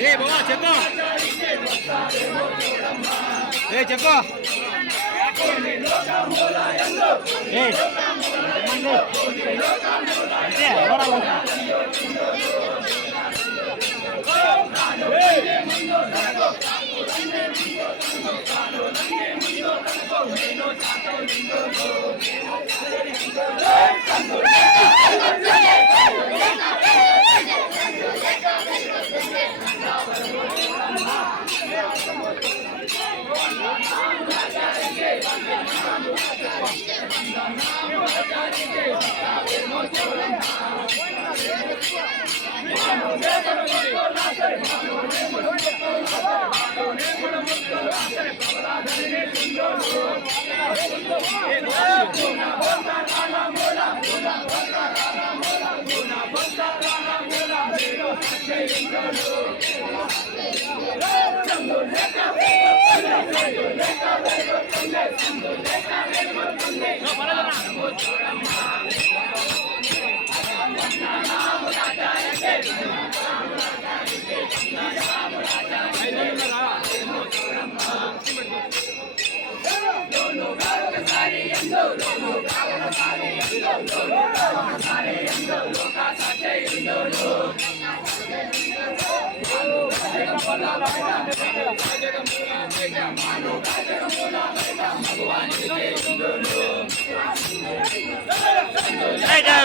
ఏ బాబా చెప్పు ఏ చెప్పు అంతే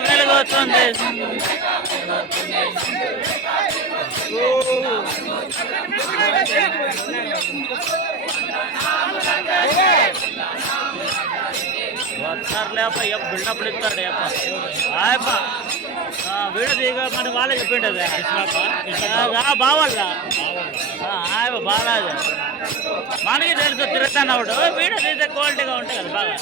వెలుగుతుంది వస్తారులేప బిల్డప్ ఇస్తాడు ఆయప్ప వీడ దిగ మన వాళ్ళే చెప్పిండు బావాళ్ళ ఆయన బాగా మనకి తెలుసు తిరుగుతున్నాడు వీడ తీసే క్వాలిటీగా ఉంటాయి కదా బాగా